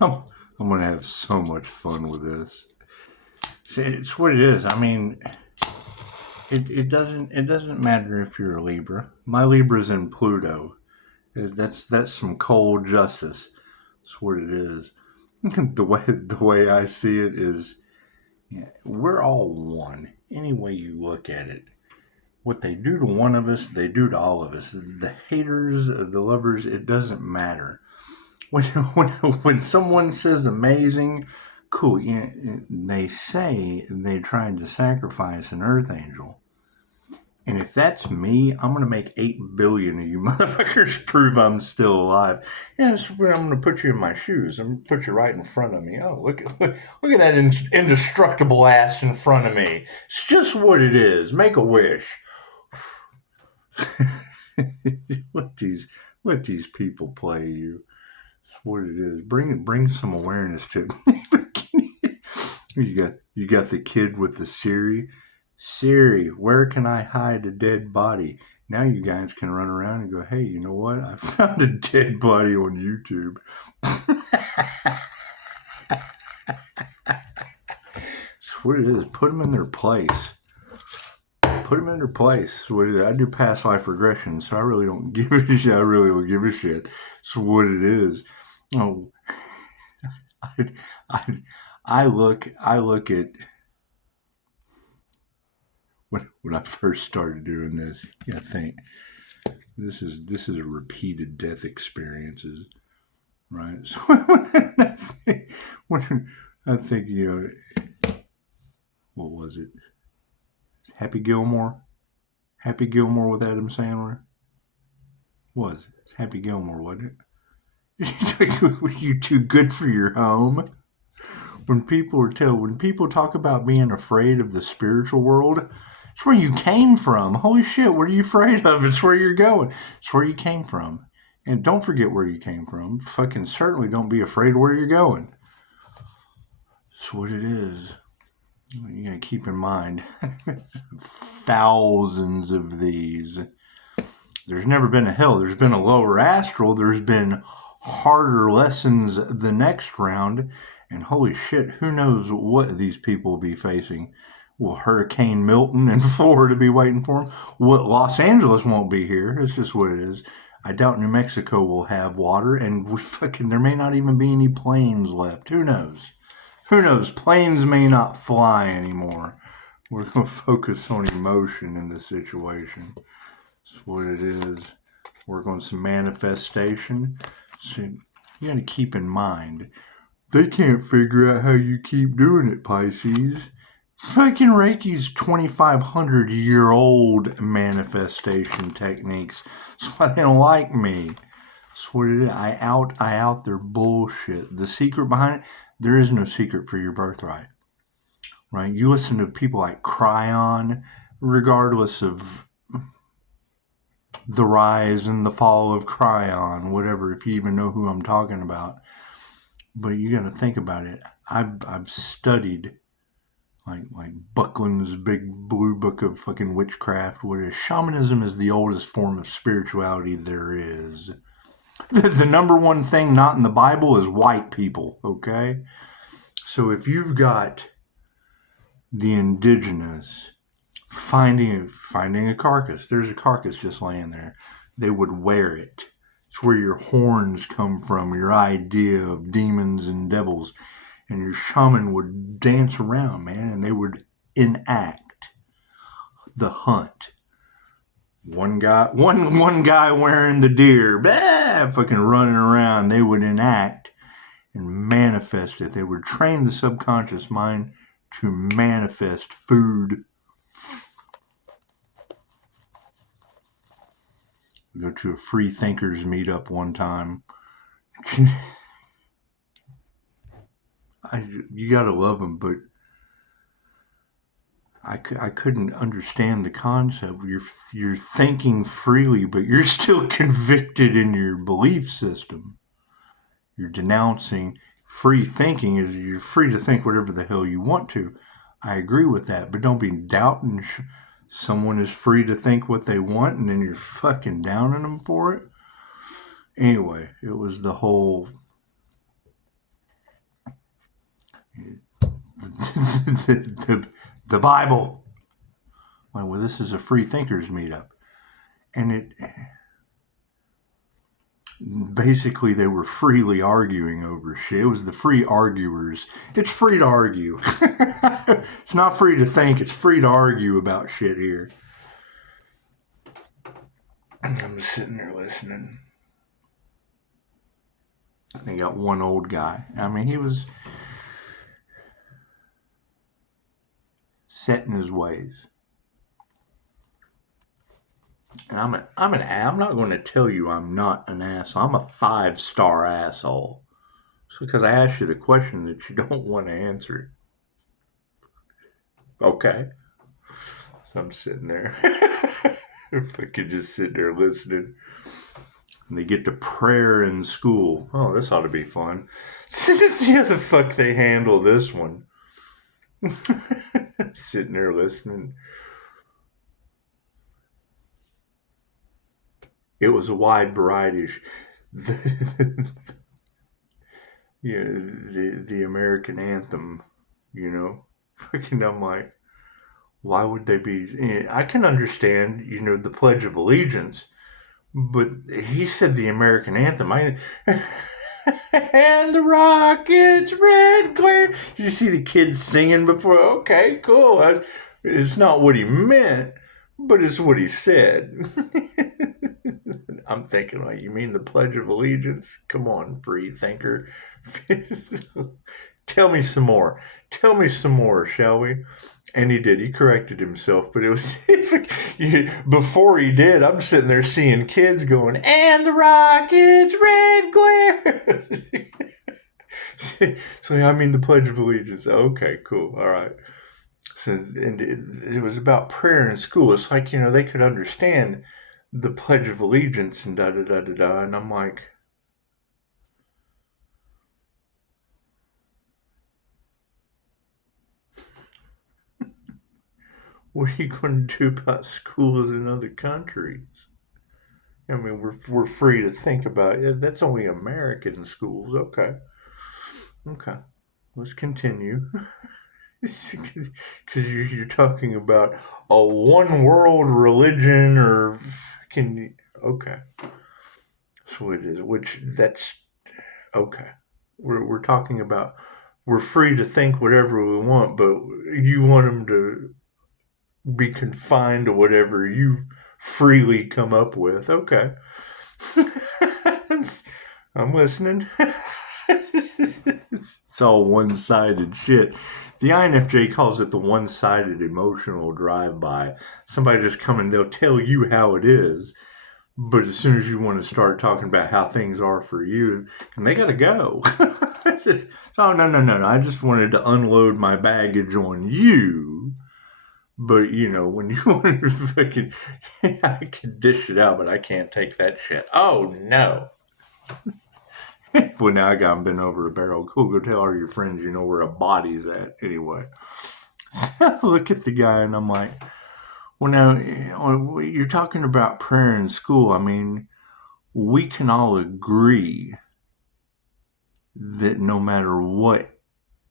I'm, I'm gonna have so much fun with this. It's what it is. I mean, it doesn't matter if you're a Libra. My Libra's in Pluto. That's some cold justice. That's what it is. The way I see it is, yeah, we're all one. Any way you look at it, what they do to one of us, they do to all of us. The haters, the lovers, it doesn't matter. When someone says amazing, cool, they say they tried to sacrifice an earth angel. And if that's me, I'm gonna make 8 billion of you motherfuckers prove I'm still alive. Yeah, that's where I'm gonna put you in my shoes. I'm gonna put you right in front of me. Oh, look at that indestructible ass in front of me. It's just what it is. Make a wish. let these people play you. That's what it is. Bring some awareness to it. You got the kid with the Siri. Siri, where can I hide a dead body? Now you guys can run around and go, hey, you know what? I found a dead body on YouTube. That's what it is. Put them in their place. Put them in their place. What it is. I do past life regression, so I really don't give a shit. I really don't give a shit. It's what it is. Oh, I look at when I first started doing this. Yeah, I think this is a repeated death experiences, right? So when I think what was it? Happy Gilmore with Adam Sandler. Was it? It's Happy Gilmore, wasn't it? He's like, were you too good for your home? When people talk about being afraid of the spiritual world, it's where you came from. Holy shit, what are you afraid of? It's where you're going. It's where you came from. And don't forget where you came from. Fucking certainly don't be afraid of where you're going. That's what it is. You gotta keep in mind. Thousands of these. There's never been a hell. There's been a lower astral. There's been harder lessons the next round. And holy shit, who knows what these people will be facing. Will Hurricane Milton in Florida be waiting for them? What Los Angeles won't be here. It's just what it is. I doubt New Mexico will have water, and there may not even be any planes left. Who knows? Who knows? Planes may not fly anymore. We're going to focus on emotion in this situation. That's what it is. Work on some manifestation. So you got to keep in mind, they can't figure out how you keep doing it, Pisces. Fucking Reiki's 2,500-year-old manifestation techniques. That's why they don't like me. That's what it is. I out their bullshit. The secret behind it, there is no secret for your birthright. Right? You listen to people like Cryon, regardless of the rise and the fall of Cryon, whatever, if you even know who I'm talking about. But you got to think about it. I've studied like Buckland's big blue book of fucking witchcraft. What is shamanism? Is the oldest form of spirituality there is. The number one thing not in the Bible is white people. Okay, so if you've got the indigenous finding a carcass, there's a carcass just laying there. They would wear it. It's where your horns come from, your idea of demons and devils. And your shaman would dance around, man, and they would enact the hunt. One guy wearing the deer, fucking running around. They would enact and manifest it. They would train the subconscious mind to manifest food. We go to a free thinkers meetup one time. You gotta love them, but I couldn't understand the concept. You're thinking freely, but you're still convicted in your belief system. You're denouncing. Free thinking is you're free to think whatever the hell you want to. I agree with that, but don't be doubting someone is free to think what they want, and then you're fucking downing them for it. Anyway, it was the whole The Bible. Well, this is a free thinkers meetup. And basically they were freely arguing over shit. It was the free arguers. It's free to argue. It's not free to think. It's free to argue about shit here. I'm just sitting there listening. They got one old guy. I mean, he was set in his ways. And I'm not going to tell you I'm not an asshole. I'm a 5-star asshole. It's because I asked you the question that you don't want to answer. Okay. So I'm sitting there. If I could just sit there listening. And they get to prayer in school. Oh, this ought to be fun. See how the fuck they handle this one. I'm sitting there listening. It was a wide variety. The American anthem, you know. Fucking, I'm like, why would they be? I can understand, the Pledge of Allegiance, but he said the American anthem. And the rockets red glare. You see the kids singing before. Okay, cool. It's not what he meant, but it's what he said. I'm thinking, like, you mean the Pledge of Allegiance? Come on, free thinker. Tell me some more. Tell me some more, shall we? And he did. He corrected himself, but it was before he did. I'm sitting there seeing kids going, and the rockets red glare. So I mean the Pledge of Allegiance. Okay, cool. All right. So and it was about prayer in school. It's like, they could understand the Pledge of Allegiance and da-da-da-da-da. And I'm like, what are you going to do about schools in other countries? I mean, we're free to think about it. That's only American schools. Okay. Let's continue. Because you're talking about a one world religion, or okay. So it is. That's okay. We're talking about, we're free to think whatever we want, but you want them to be confined to whatever you freely come up with. Okay. I'm listening. It's all one-sided shit. The INFJ calls it the one-sided emotional drive-by. Somebody just coming, they'll tell you how it is, but as soon as you want to start talking about how things are for you, and they gotta go. Oh, no. I just wanted to unload my baggage on you. But, when you want to fucking, I can dish it out, but I can't take that shit. Oh, no. Well, now I got them bent over a barrel. Cool, go tell all your friends you know where a body's at. Anyway. So I look at the guy and I'm like, well, now, you're talking about prayer in school. I mean, we can all agree that no matter what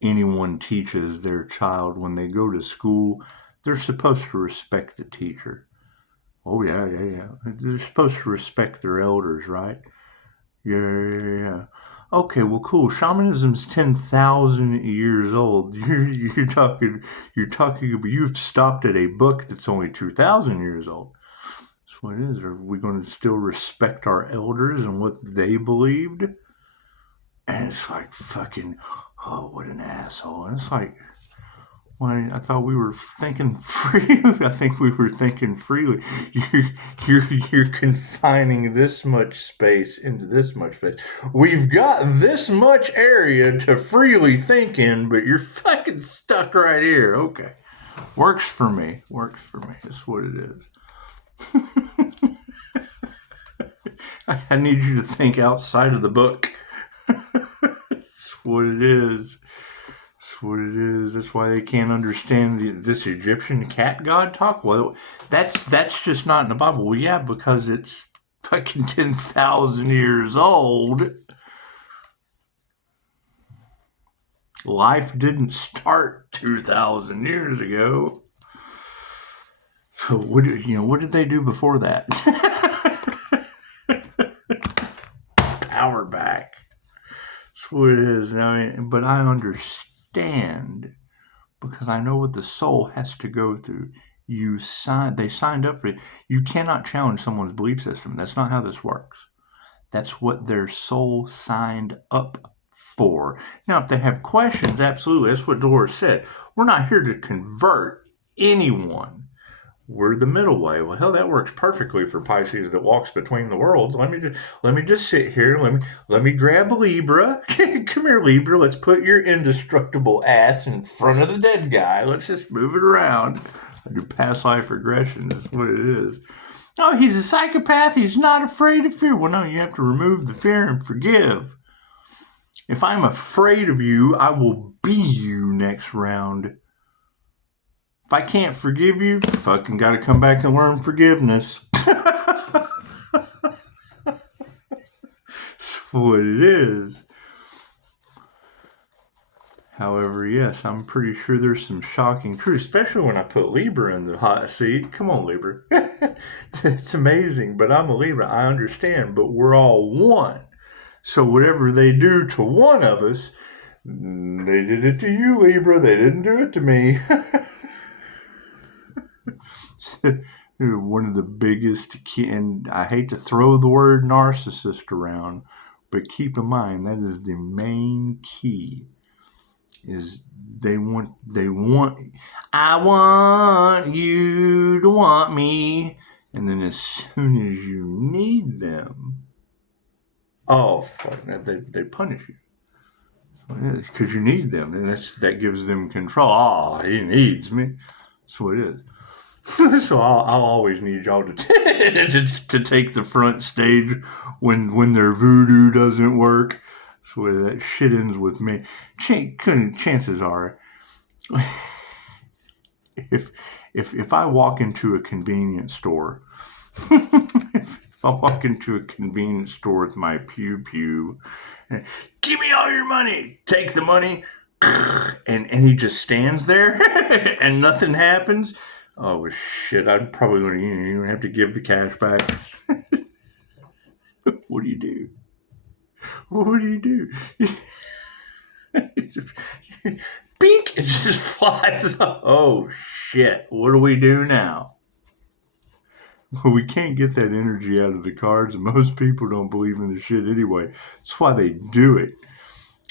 anyone teaches their child when they go to school, they're supposed to respect the teacher. Oh, yeah. They're supposed to respect their elders, right? Yeah. Okay, well, cool. Shamanism's 10,000 years old. You're talking about, you've stopped at a book that's only 2,000 years old. That's what it is. Are we going to still respect our elders and what they believed? And it's like, fucking, oh, what an asshole. And it's like, well, I thought we were thinking freely. I think we were thinking freely. You're confining this much space into this much space. We've got this much area to freely think in, but you're fucking stuck right here. Okay. Works for me. That's what it is. I need you to think outside of the book. That's what it is. That's why they can't understand this Egyptian cat god talk. Well, that's just not in the Bible. Well, yeah, because it's fucking 10,000 years old. Life didn't start 2,000 years ago. So what did they do before that? Power back. That's what it is. But I understand because I know what the soul has to go through. They signed up for it. You cannot challenge someone's belief system. That's not how this works. That's what their soul signed up for. Now, if they have questions, absolutely. That's what Doris said. We're not here to convert anyone. We're the middle way. Well, hell, that works perfectly for Pisces that walks between the worlds. Let me just sit here. Let me grab a Libra. Come here, Libra. Let's put your indestructible ass in front of the dead guy. Let's just move it around. I do past life regression. That's what it is. Oh, he's a psychopath. He's not afraid of fear. Well, no, you have to remove the fear and forgive. If I'm afraid of you, I will be you next round. If I can't forgive you, fucking got to come back and learn forgiveness. That's what it is. However, yes, I'm pretty sure there's some shocking truth, especially when I put Libra in the hot seat. Come on, Libra. It's amazing, but I'm a Libra. I understand, but we're all one. So whatever they do to one of us, they did it to you, Libra. They didn't do it to me. One of the biggest, and I hate to throw the word narcissist around, but keep in mind that is the main key. Is I want you to want me, and then as soon as you need them, oh fuck, they punish you because you need them, and that gives them control. Oh, he needs me. That's what it is. So I'll always need y'all to take the front stage when their voodoo doesn't work. So that shit ends with me. Chances are, if I walk into a convenience store, if I walk into a convenience store with my pew, give me all your money. Take the money, and he just stands there and nothing happens. Oh shit! I'm probably going to even have to give the cash back. What do you do? What do you do? Bink! It just flies up. Oh shit! What do we do now? Well, we can't get that energy out of the cards, and most people don't believe in the shit anyway. That's why they do it.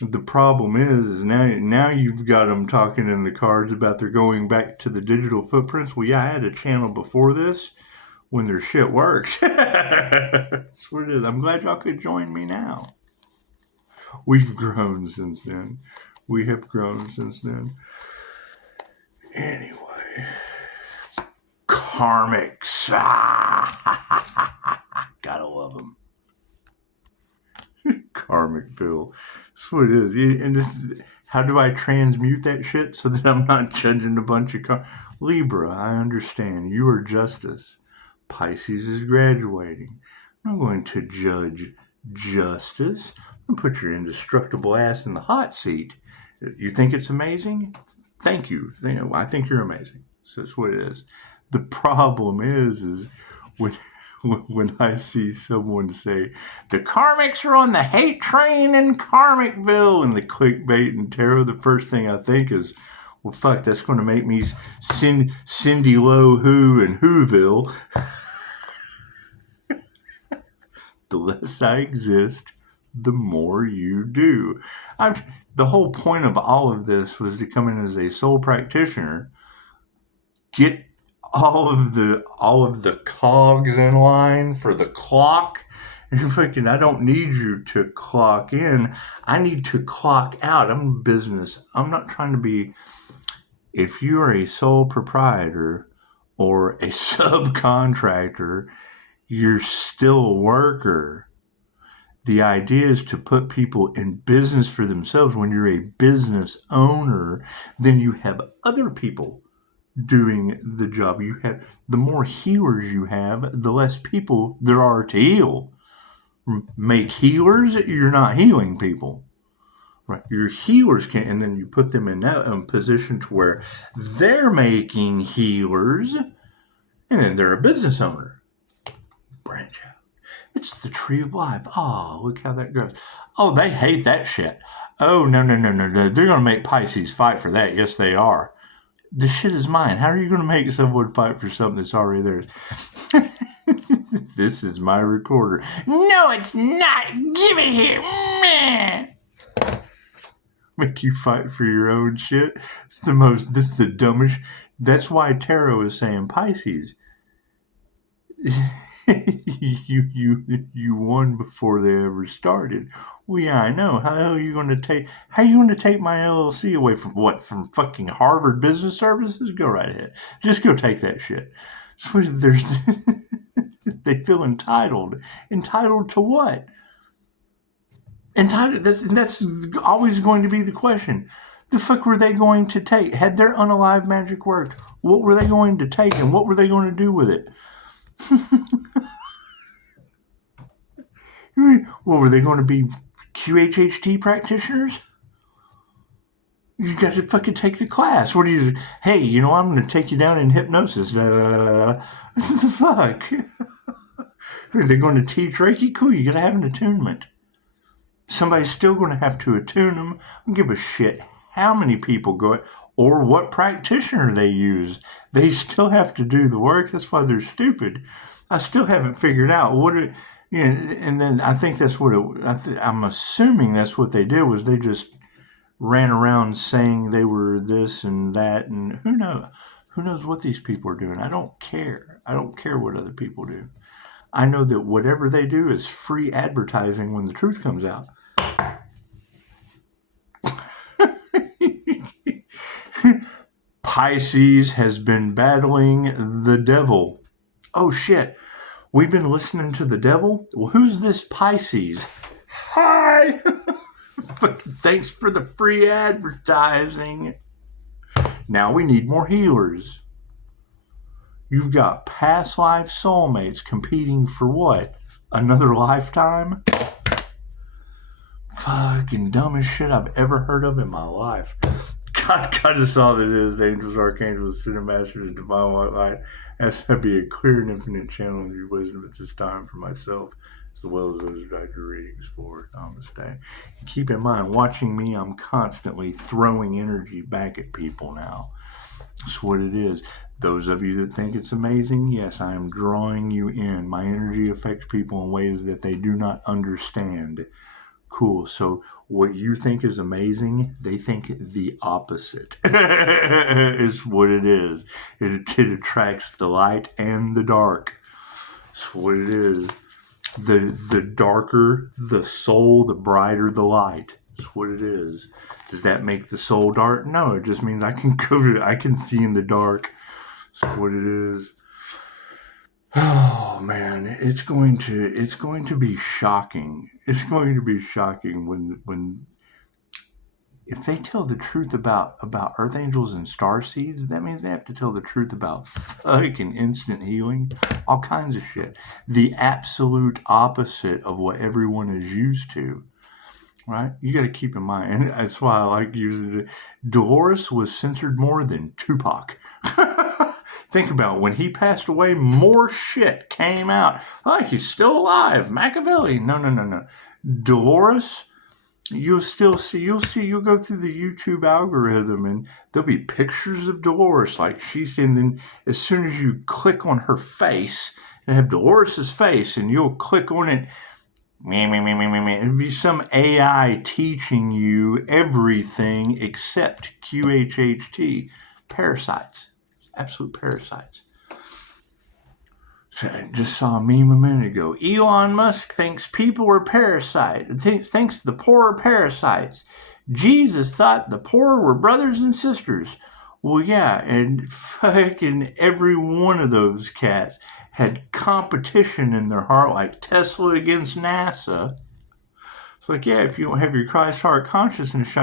The problem is now you've got them talking in the cards about they're going back to the digital footprints. Well, yeah, I had a channel before this when their shit worked. That's what it is. I'm glad y'all could join me now. We've grown since then. We have grown since then. Anyway. Karmics. Gotta love them. Karmic bill. That's what it is. And how do I transmute that shit so that I'm not judging a bunch of Libra, I understand. You are justice. Pisces is graduating. I'm going to judge justice. I'm going to put your indestructible ass in the hot seat. You think it's amazing? Thank you. I think you're amazing. So that's what it is. The problem is when I see someone say, the karmics are on the hate train in Karmicville, and the clickbait and tarot, the first thing I think is, well, fuck, that's going to make me Cindy Lowe Who and Whoville. The less I exist, the more you do. The whole point of all of this was to come in as a soul practitioner, get all of the cogs in line for the clock. Fucking, I don't need you to clock in. I need to clock out. I'm in business. I'm not trying to be. If you are a sole proprietor or a subcontractor, you're still a worker. The idea is to put people in business for themselves. When you're a business owner, then you have other people doing the job. You have, the more healers you have, the less people there are to heal. Make healers, you're not healing people. Right. Your healers can, and then you put them in that position to where they're making healers, and then they're a business owner. Branch out. It's the tree of life. Oh, look how that goes. Oh, they hate that shit. Oh, no. They're going to make Pisces fight for that. Yes, they are. The shit is mine. How are you going to make someone fight for something that's already theirs? This is my recorder. No, it's not. Give it here. Meh. Make you fight for your own shit. This is the dumbest. That's why tarot is saying Pisces. you won before they ever started. Well, yeah, I know. How the hell are you going to take my LLC away from what? From fucking Harvard Business Services? Go right ahead. Just go take that shit. So they feel entitled. Entitled to what? Entitled. That's always going to be the question. The fuck were they going to take? Had their unalive magic worked, what were they going to take and what were they going to do with it? What were they going to be? QHHT practitioners? You got to fucking take the class. What do you? Hey, I'm going to take you down in hypnosis. What the fuck? Are they going to teach Reiki? Cool, you got to have an attunement. Somebody's still going to have to attune them. I don't give a shit how many people go or what practitioner they use. They still have to do the work. That's why they're stupid. I still haven't figured out and then I think that's what I'm assuming that's what they did was they just ran around saying they were this and that, and who knows what these people are doing. I don't care what other people do. I know that whatever they do is free advertising when the truth comes out. Pisces has been battling the devil. Oh shit. We've been listening to the devil? Well, who's this Pisces? Hi! Thanks for the free advertising. Now we need more healers. You've got past life soulmates competing for what? Another lifetime? Fucking dumbest shit I've ever heard of in my life. God just saw that it is angels, archangels, student masters, and divine white light. As to be a clear and infinite channel of your wisdom at this time for myself, as well as those who I do readings for. Namaste. Keep in mind, watching me, I'm constantly throwing energy back at people now. That's what it is. Those of you that think it's amazing, yes, I am drawing you in. My energy affects people in ways that they do not understand. Cool. So what you think is amazing, they think the opposite is what it is. It attracts the light and the dark. That's what it is. The darker the soul, the brighter the light. That's what it is. Does that make the soul dark? No, it just means I can see in the dark. That's what it is. Oh man, it's going to be shocking. It's going to be shocking when if they tell the truth about earth angels and star seeds, that means they have to tell the truth about fucking instant healing, all kinds of shit. The absolute opposite of what everyone is used to. Right? You got to keep in mind, and that's why I like using it. Dolores was censored more than Tupac. Think about it. When he passed away, more shit came out. Oh, he's still alive. Machiavelli. No. Dolores, you'll go through the YouTube algorithm and there'll be pictures of Dolores like she's in. Then as soon as you click on her face, they have Dolores's face and you'll click on it. It'd be some AI teaching you everything except QHHT. Parasites. Absolute parasites. So I just saw a meme a minute ago. Elon Musk thinks people are parasites. Thinks the poor are parasites. Jesus thought the poor were brothers and sisters. Well, yeah, and fucking every one of those cats had competition in their heart, like Tesla against NASA. It's like, yeah, if you don't have your Christ heart consciousness,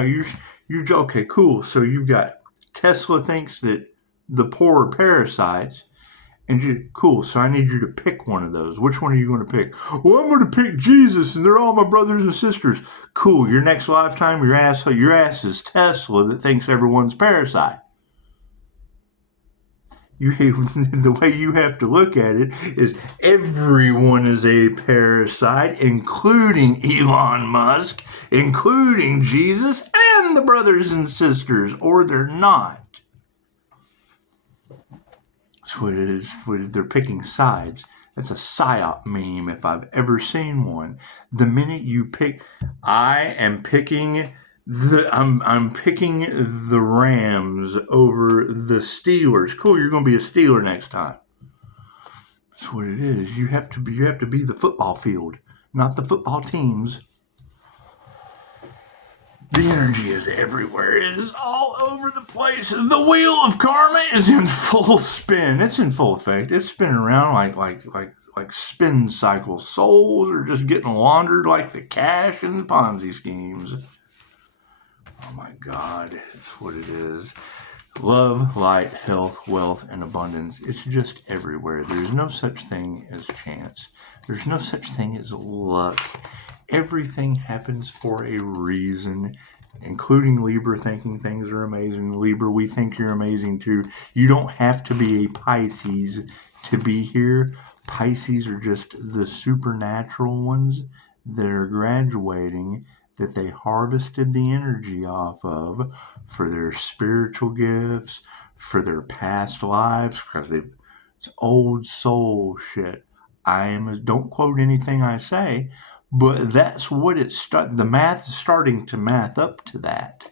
you're okay, cool. So you've got Tesla thinks that the poor are parasites, And cool, so I need you to pick one of those. Which one are you going to pick? Well, I'm going to pick Jesus, and they're all my brothers and sisters. Cool, your next lifetime, your ass is Tesla that thinks everyone's parasite. The way you have to look at it is everyone is a parasite, including Elon Musk, including Jesus, and the brothers and sisters, or they're not. That's what it is. They're picking sides. That's a psyop meme if I've ever seen one. The minute you pick, I'm picking the Rams over the Steelers. Cool, you're going to be a Steeler next time. That's what it is. You have to be the football field, not the football teams. The energy is everywhere. It is all over the place. The wheel of karma is in full spin. It's in full effect. It's spinning around like spin cycles. Souls are just getting laundered like the cash in the Ponzi schemes. Oh my God, that's what it is. Love, light, health, wealth, and abundance. It's just everywhere. There's no such thing as chance. There's no such thing as luck. Everything happens for a reason, including Libra thinking things are amazing. Libra, we think you're amazing too. You don't have to be a Pisces to be here. Pisces are just the supernatural ones that are graduating, that they harvested the energy off of for their spiritual gifts, for their past lives, because it's old soul shit. Don't quote anything I say, but that's what the math is starting to math up to that.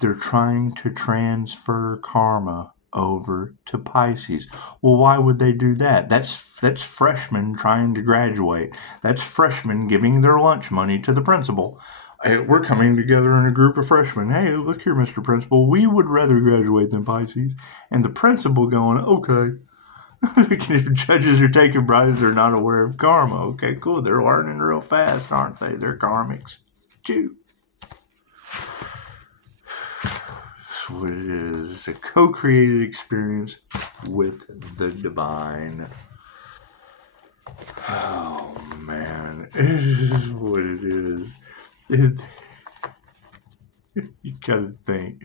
They're trying to transfer karma over to Pisces. Well, why would they do that? That's freshmen trying to graduate. That's freshmen giving their lunch money to the principal. Hey, we're coming together in a group of freshmen. Hey, look here, Mr. Principal. We would rather graduate than Pisces. And the principal going, okay. Judges are taking bribes. They're not aware of karma. Okay, cool. They're learning real fast, aren't they? They're karmics. Chew. That's what it is. It's a co-created experience with the divine. Oh, man. It is what it is. You gotta think.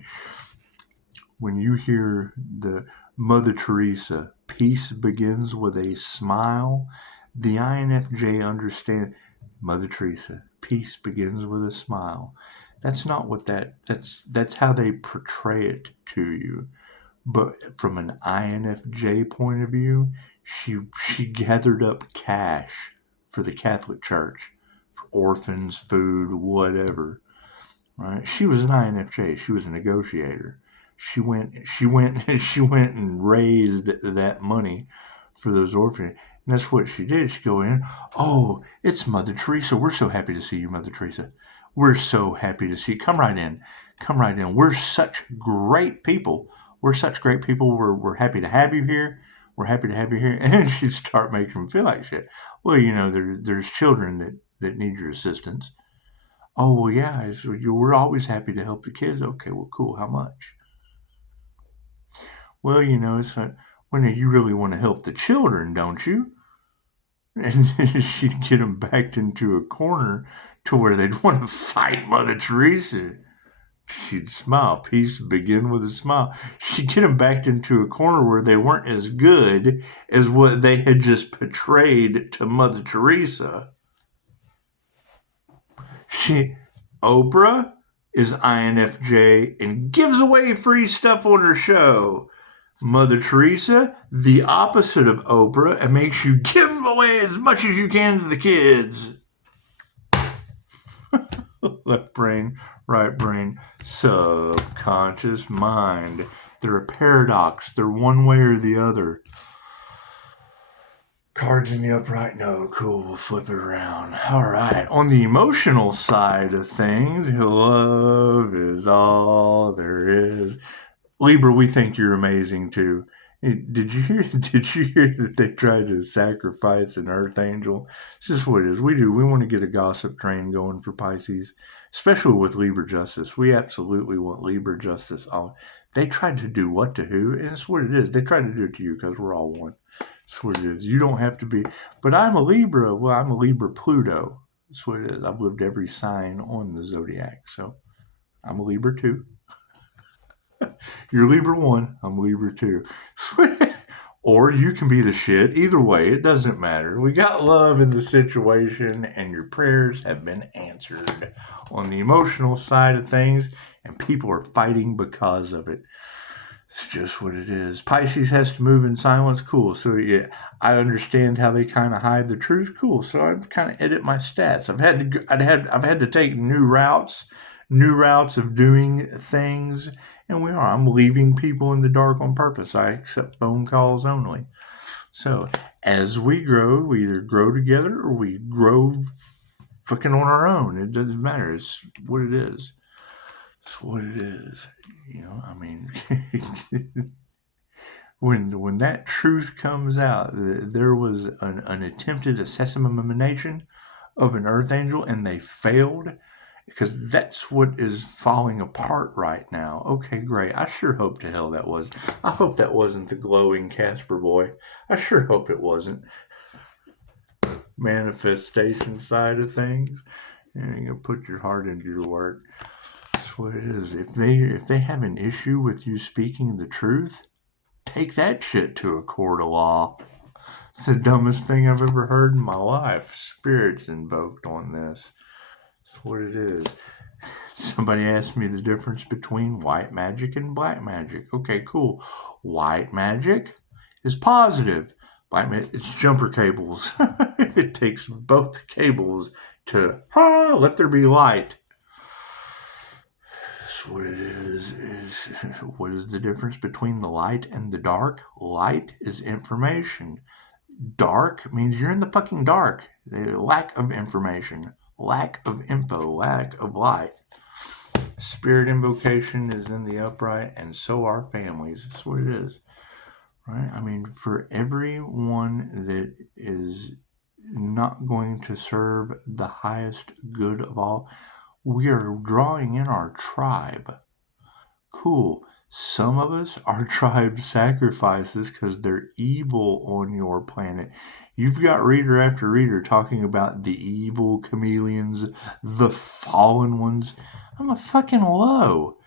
When you hear the Mother Teresa, peace begins with a smile, the INFJ understand. Mother Teresa, peace begins with a smile. That's not what that's how they portray it to you. But from an INFJ point of view, she gathered up cash for the Catholic Church, for orphans, food, whatever. Right? She was an INFJ. She was a negotiator. She went and raised that money for those orphans. And that's what she did. She go in, oh, it's Mother Teresa. We're so happy to see you, Mother Teresa. We're so happy to see you. Come right in. We're such great people. We're happy to have you here. We're happy to have you here. And she'd start making them feel like shit. Well, there's children that need your assistance. Oh, well, yeah, so we're always happy to help the kids. Okay, well, cool. How much? Well, it's like, well, now you really want to help the children, don't you? And then she'd get them backed into a corner to where they'd want to fight Mother Teresa. She'd smile. Peace begin with a smile. She'd get them backed into a corner where they weren't as good as what they had just portrayed to Mother Teresa. Oprah is INFJ and gives away free stuff on her show. Mother Teresa, the opposite of Oprah, and makes you give away as much as you can to the kids. Left brain, right brain, subconscious mind. They're a paradox. They're one way or the other. Cards in the upright? No. Cool. We'll flip it around. All right. On the emotional side of things, love is all there is. Libra, we think you're amazing too. Did you hear that they tried to sacrifice an Earth Angel? It's just what it is. We want to get a gossip train going for Pisces, especially with Libra justice. We absolutely want Libra justice on. They tried to do what to who, and it's what it is. They tried to do it to you because we're all one. That's what it is. You don't have to be. But I'm a Libra. Well, I'm a Libra Pluto. That's what it is. I've lived every sign on the zodiac, so I'm a Libra too. You're Libra 1, I'm Libra 2. Or you can be the shit. Either way, it doesn't matter. We got love in the situation, and your prayers have been answered on the emotional side of things, and people are fighting because of it. It's just what it is. Pisces has to move in silence. Cool. So yeah, I understand how they kind of hide the truth. Cool. So I've kind of edit my stats. I've had to take new routes of doing things, and I'm leaving people in the dark on purpose. I accept phone calls only. So as we grow, we either grow together or we grow fucking on our own. It doesn't matter. It's what it is. It's what it is. I mean, when that truth comes out, there was an attempted assassination of an earth angel, and they failed, because that's what is falling apart right now. Okay, great. I sure hope to hell that was. I hope that wasn't the glowing Casper boy. I sure hope it wasn't. Manifestation side of things. You put your heart into your work. That's what it is. If they have an issue with you speaking the truth, take that shit to a court of law. It's the dumbest thing I've ever heard in my life. Spirits invoked on this. That's what it is. Somebody asked me the difference between white magic and black magic. Okay, cool. White magic is positive. Black magic, it's jumper cables. It takes both cables to let there be light. That's what it is. What is the difference between the light and the dark? Light is information. Dark means you're in the fucking dark. Lack of information. Lack of info. Lack of light. Spirit invocation is in the upright, and so are families. That's what it is, right? I mean, for everyone that is not going to serve the highest good of all, we are drawing in our tribe. Cool. Some of us are tribe sacrifices because they're evil on your planet. You've got reader after reader talking about the evil chameleons, the fallen ones. I'm a fucking Lowe.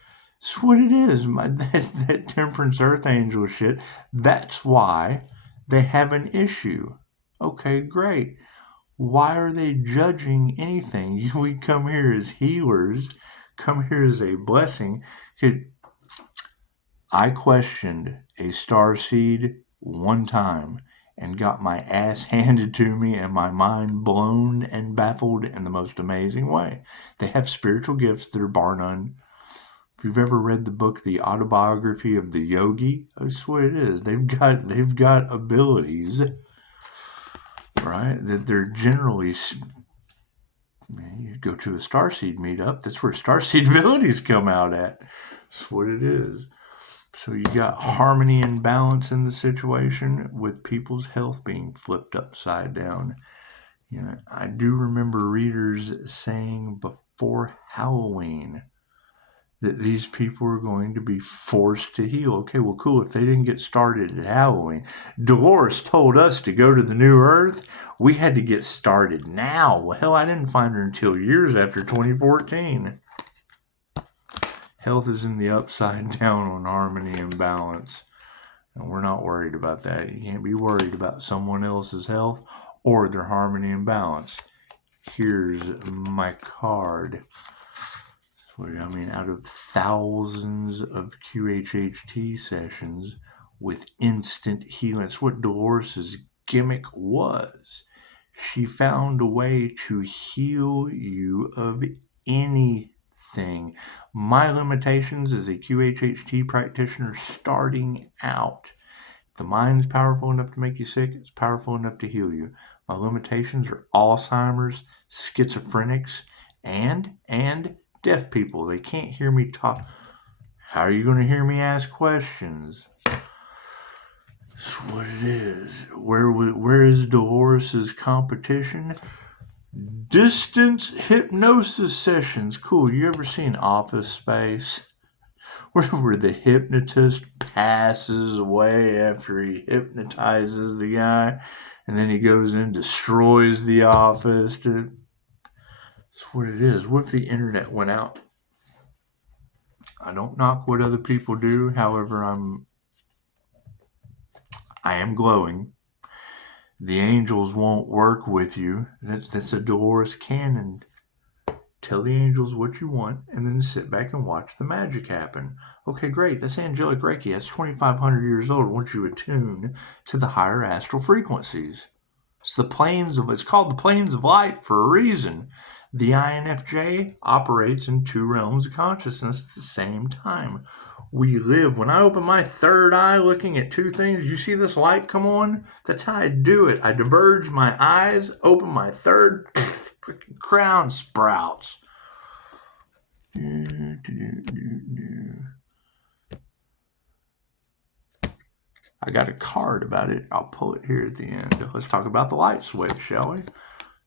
That's what it is. That temperance earth angel shit. That's why they have an issue. Okay, great. Why are they judging anything? We come here as healers, come here as a blessing. I questioned a starseed one time and got my ass handed to me and my mind blown and baffled in the most amazing way. They have spiritual gifts that are bar none. If you've ever read the book, The Autobiography of the Yogi, that's what it is. They've got abilities, right? That they're generally. You go to a starseed meetup, that's where starseed abilities come out at. That's what it is. So you got harmony and balance in the situation with people's health being flipped upside down. I do remember readers saying before Halloween that these people are going to be forced to heal. Okay, well, cool. If they didn't get started at Halloween, Dolores told us to go to the New Earth. We had to get started now. Well, hell, I didn't find her until years after 2014. Health is in the upside down on harmony and balance. And we're not worried about that. You can't be worried about someone else's health or their harmony and balance. Here's my card. I mean, out of thousands of QHHT sessions with instant healing, that's what Dolores' gimmick was. She found a way to heal you of anything. My limitations as a QHHT practitioner starting out. If the mind's powerful enough to make you sick, it's powerful enough to heal you. My limitations are Alzheimer's, schizophrenics, and deaf people. They can't hear me talk. How are you going to hear me ask questions? That's what it is. Where is Dolores' competition? Distance hypnosis sessions. Cool. You ever seen Office Space? where the hypnotist passes away after he hypnotizes the guy, and then he goes in, destroys the office. That's what it is. What if the internet went out? I don't knock what other people do. However, I am glowing. The angels won't work with you. That's a Dolores Cannon. Tell the angels what you want, and then sit back and watch the magic happen. Okay, great. That's angelic Reiki. That's 2,500 years old. Once you attune to the higher astral frequencies, it's called the planes of light for a reason. The INFJ operates in two realms of consciousness at the same time. We live. When I open my third eye looking at two things, you see this light come on? That's how I do it. I diverge my eyes, open my third, crown sprouts. I got a card about it. I'll pull it here at the end. Let's talk about the light switch, shall we?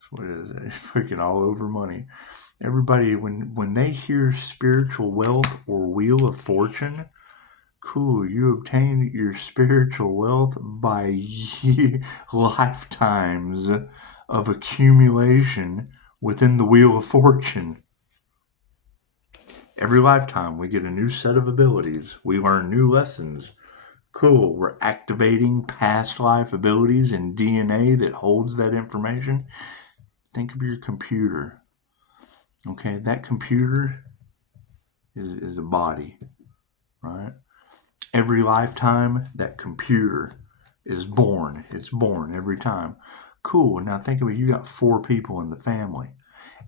What is it? It's freaking all over money. Everybody, when they hear spiritual wealth or wheel of fortune, cool, you obtain your spiritual wealth by lifetimes of accumulation within the wheel of fortune. Every lifetime we get a new set of abilities. We learn new lessons. Cool, we're activating past life abilities and DNA that holds that information. Think of your computer. Okay, that computer is a body, right? Every lifetime, that computer is born. It's born every time. Cool, now think of it, you got 4 people in the family.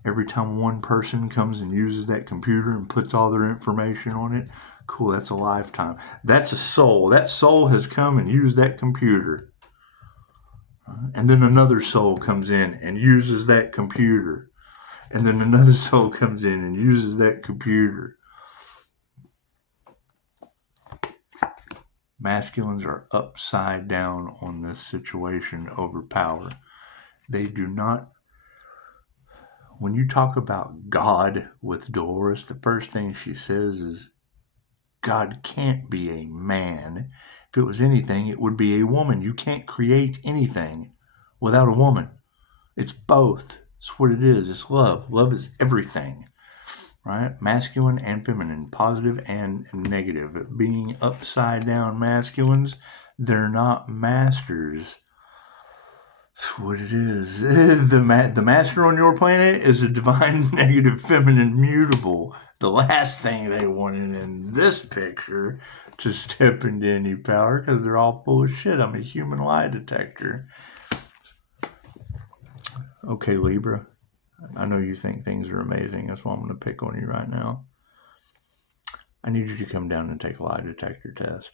Every time one person comes and uses that computer and puts all their information on it, cool, that's a lifetime. That's a soul. That soul has come and used that computer. And then another soul comes in and uses that computer. And then another soul comes in and uses that computer. Masculines are upside down on this situation over power. They do not. When you talk about God with Dolores, the first thing she says is, God can't be a man. If it was anything, it would be a woman. You can't create anything without a woman. It's both. It's what it is. It's love. Love is everything, right? Masculine and feminine, positive and negative. Being upside down masculines, they're not masters. That's what it is. The master on your planet is a divine negative feminine mutable. The last thing they wanted in this picture to step into any power, because they're all full of shit. I'm a human lie detector. Okay, Libra, I know you think things are amazing. That's why I'm going to pick on you right now. I need you to come down and take a lie detector test.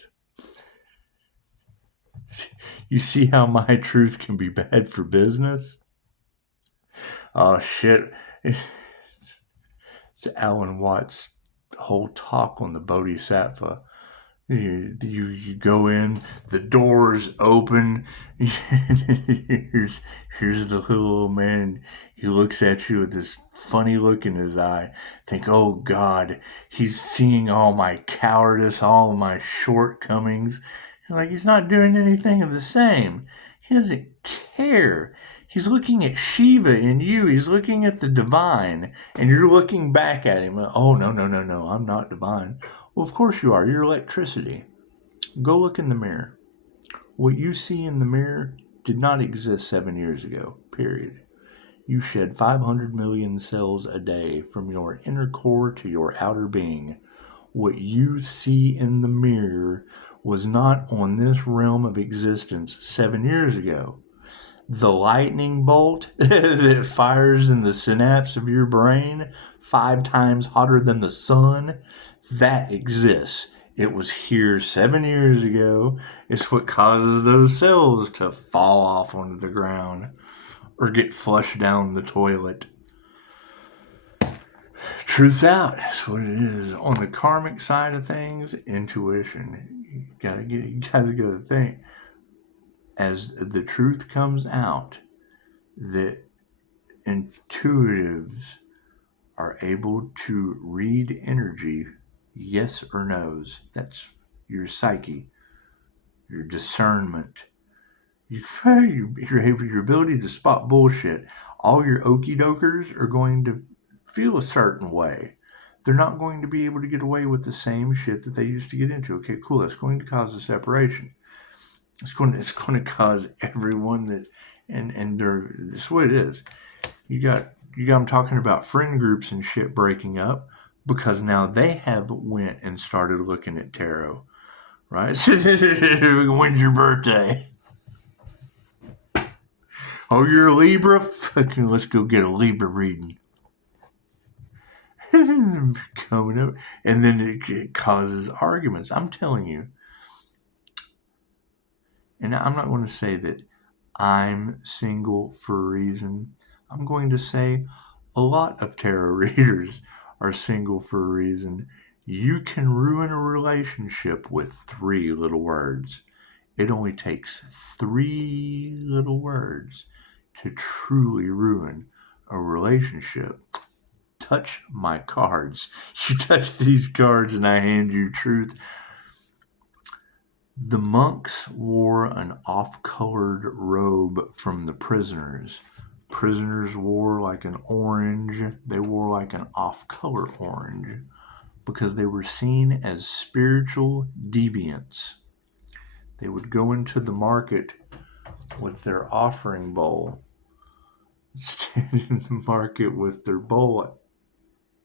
You see how my truth can be bad for business? Oh, shit. It's Alan Watts' whole talk on the Bodhisattva. You go in, the doors open, here's the little old man, he looks at you with this funny look in his eye, think, oh God, he's seeing all my cowardice, all my shortcomings. Like, he's not doing anything of the same. He doesn't care. He's looking at Shiva in you. He's looking at the divine, and you're looking back at him. Oh, no, I'm not divine. Well, of course you are. You're electricity. Go look in the mirror. What you see in the mirror did not exist 7 years ago, period. You shed 500 million cells a day from your inner core to your outer being. What you see in the mirror was not on this realm of existence 7 years ago. The lightning bolt that fires in the synapse of your brain 5 times hotter than the sun, that exists. It was here 7 years ago. It's what causes those cells to fall off onto the ground or get flushed down the toilet. Truth's out. That's what it is. On the karmic side of things, intuition. You gotta get a thing. As the truth comes out, that intuitives are able to read energy yes or no's. That's your psyche, your discernment, your ability to spot bullshit. All your okey dokers are going to feel a certain way. They're not going to be able to get away with the same shit that they used to get into. Okay, cool. That's going to cause a separation. It's going to cause everyone that and that's what it is. You got them talking about friend groups and shit breaking up because now they have went and started looking at tarot, right? When's your birthday? Oh, you're a Libra? Fucking let's go get a Libra reading. Coming up, and then it causes arguments. I'm telling you, and I'm not going to say that I'm single for a reason. I'm going to say a lot of tarot readers are single for a reason. You can ruin a relationship with 3 little words. It only takes 3 little words to truly ruin a relationship. Touch my cards. You touch these cards and I hand you truth. The monks wore an off-colored robe from the prisoners. Prisoners wore like an orange. They wore like an off-color orange because they were seen as spiritual deviants. They would go into the market with their offering bowl, stand in the market with their bowl,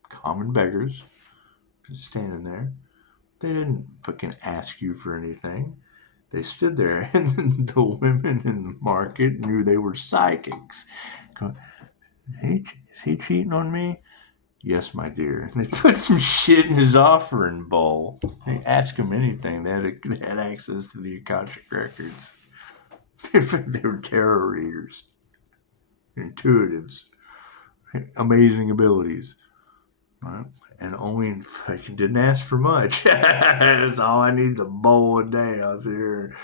common beggars, just standing there. They didn't fucking ask you for anything. They stood there, and then the women in the market knew they were psychics. Is he cheating on me? Yes, my dear. And they put some shit in his offering bowl. They asked him anything. They had access to the Akashic records. They were tarot readers, intuitives, amazing abilities. Right? And only fucking didn't ask for much. That's all I need is a bowl a day. I was here.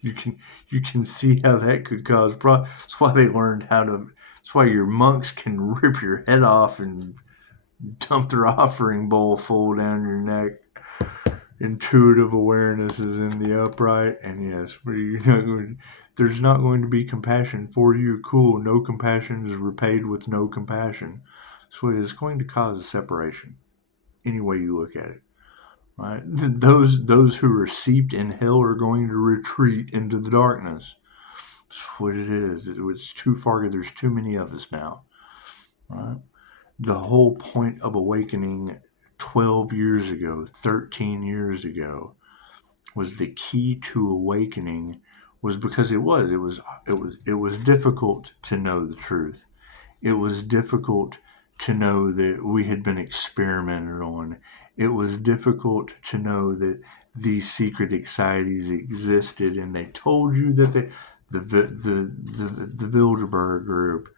You can see how that could cause problems. That's why they learned how to. That's why your monks can rip your head off and dump their offering bowl full down your neck. Intuitive awareness is in the upright, and yes, there's not going to be compassion for you. Cool, no compassion is repaid with no compassion. So it is going to cause a separation, any way you look at it. Right? Those who are seeped in hell are going to retreat into the darkness. That's what it is. It's too far. There's too many of us now. Right? The whole point of awakening 12 years ago, 13 years ago, was the key to awakening was because it was difficult to know the truth. It was difficult to know that we had been experimented on. It was difficult to know that these secret anxieties existed, and they told you that the Bilderberg group,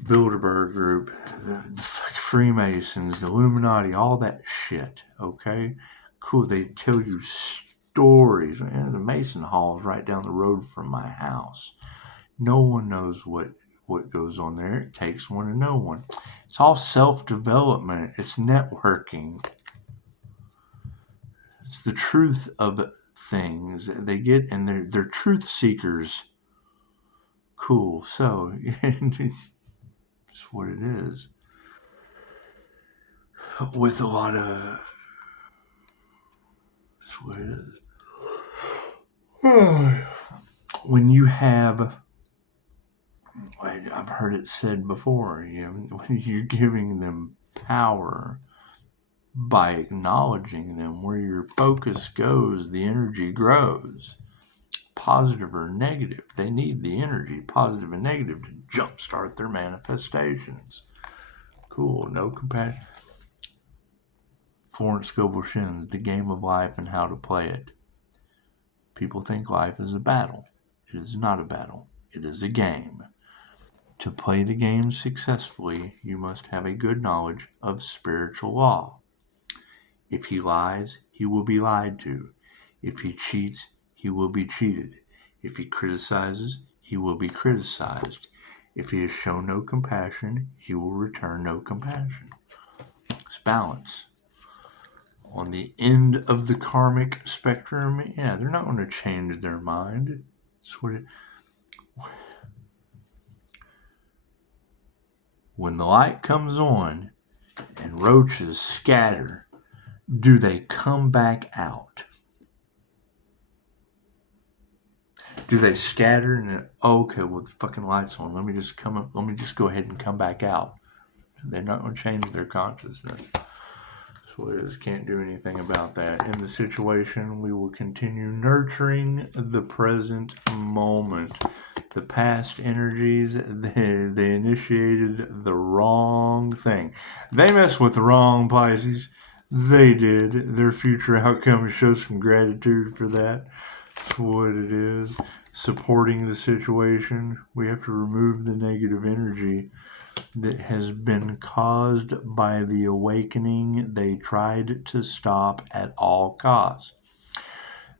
the Freemasons, the Illuminati, all that shit, okay? Cool, they tell you stories. And the Mason Hall is right down the road from my house. No one knows what goes on there. It takes one to know one. It's all self-development. It's networking. It's the truth of things. They get, and they're truth seekers. Cool, so... That's what it is. With a lot of... That's what it is. When you have... I've heard it said before, when you're giving them power by acknowledging them, where your focus goes, the energy grows. Positive or negative, they need the energy, positive and negative, to jumpstart their manifestations. Cool, no compassion. Florence Scovel Shinn's The Game of Life and How to Play It. People think life is a battle. It is not a battle. It is a game. To play the game successfully, you must have a good knowledge of spiritual law. If he lies, he will be lied to. If he cheats, he will be cheated. If he criticizes, he will be criticized. If he has shown no compassion, he will return no compassion. It's balance. On the end of the karmic spectrum, yeah, they're not going to change their mind. That's what when the light comes on and roaches scatter, do they come back out? Do they scatter and okay, well the fucking light's on. Let me just go ahead and come back out. They're not going to change their consciousness. So it is. Can't do anything about that. In the situation, we will continue nurturing the present moment. The past energies, they initiated the wrong thing. They messed with the wrong Pisces. They did. Their future outcome shows some gratitude for that. That's what it is. Supporting the situation. We have to remove the negative energy that has been caused by the awakening they tried to stop at all costs.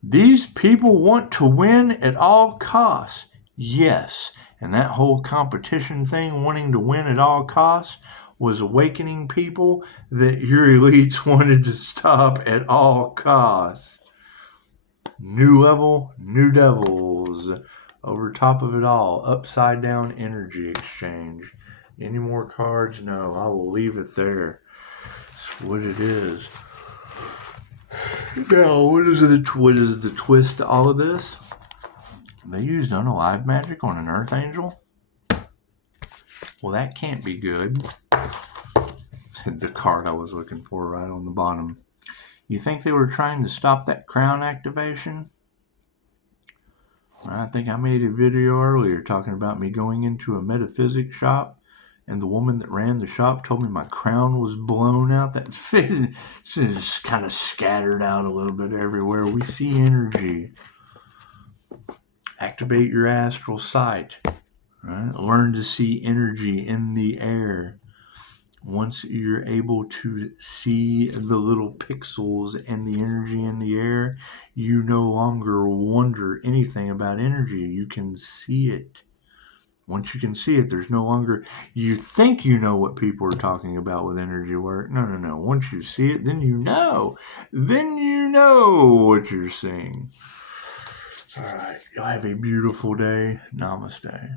These people want to win at all costs. Yes, and that whole competition thing, wanting to win at all costs, was awakening people that your elites wanted to stop at all costs. New level, new devils. Over top of it all, upside down energy exchange. Any more cards? No, I will leave it there. That's what it is. Now, what is the twist to all of this? They used unalive magic on an Earth Angel? Well, that can't be good. The card I was looking for right on the bottom. You think they were trying to stop that crown activation? I think I made a video earlier talking about me going into a metaphysics shop, and the woman that ran the shop told me my crown was blown out. That fit just kind of scattered out a little bit everywhere. We see energy. Activate your astral sight. Right? Learn to see energy in the air. Once you're able to see the little pixels and the energy in the air, you no longer wonder anything about energy. You can see it. Once you can see it, there's no longer, you think you know what people are talking about with energy work. No. Once you see it, then you know. Then you know what you're seeing. All right. Y'all have a beautiful day. Namaste.